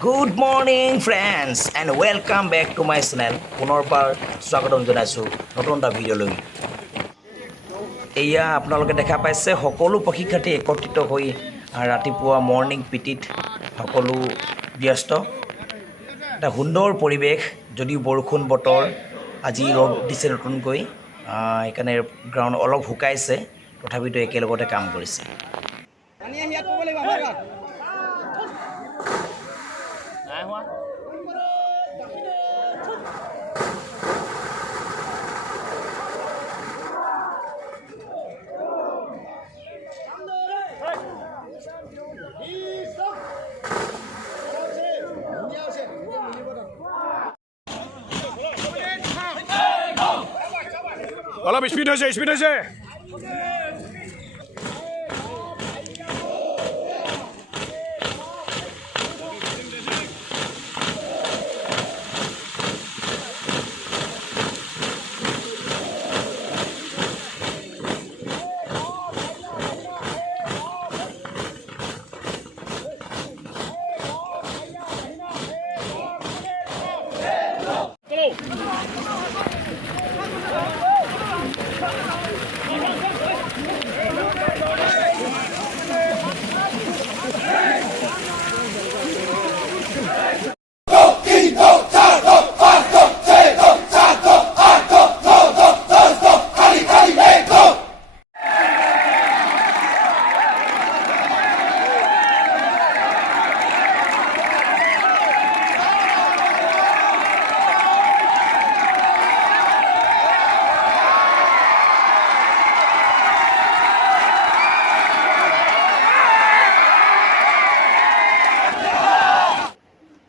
Good morning friends and welcome back to my channel. পুনৰবাৰ স্বাগতম জনাইছো নতুন এটা ভিডিঅ' লৈ। এয়া আপোনালোকে দেখা পাইছে সকলো প্ৰশিক্ষাৰ্থী একত্ৰিত হৈ ৰাতিপুৱা মৰ্নিং পিটিত সকলো ব্যস্ত। এটা সুন্দৰ পৰিৱেশ যদিও বৰষুণ বতৰ আজি ৰ'দ দিছে নতুনকৈ সেইকাৰণে গ্ৰাউণ্ড অলপ শুকাইছে তথাপিতো একেলগতে কাম কৰিছে। অলপ স্পীড হৈছে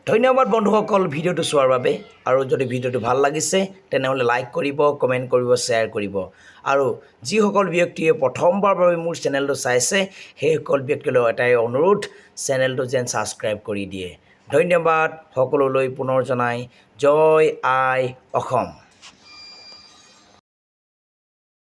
ধন্যবাদ বন্ধুসকল ভিডিঅ'টো চোৱাৰ বাবে আৰু যদি ভিডিঅ'টো ভাল লাগিছে তেনেহ'লে লাইক কৰিব কমেণ্ট কৰিব শ্বেয়াৰ কৰিব আৰু যিসকল ব্যক্তিয়ে প্ৰথমবাৰৰ বাবে মোৰ চেনেলটো চাইছে সেইসকল ব্যক্তিলৈ এটাই অনুৰোধ চেনেলটো যেন ছাবস্ক্ৰাইব কৰি দিয়ে। ধন্যবাদ সকলোলৈ পুনৰ জনাই জয় আই অসম।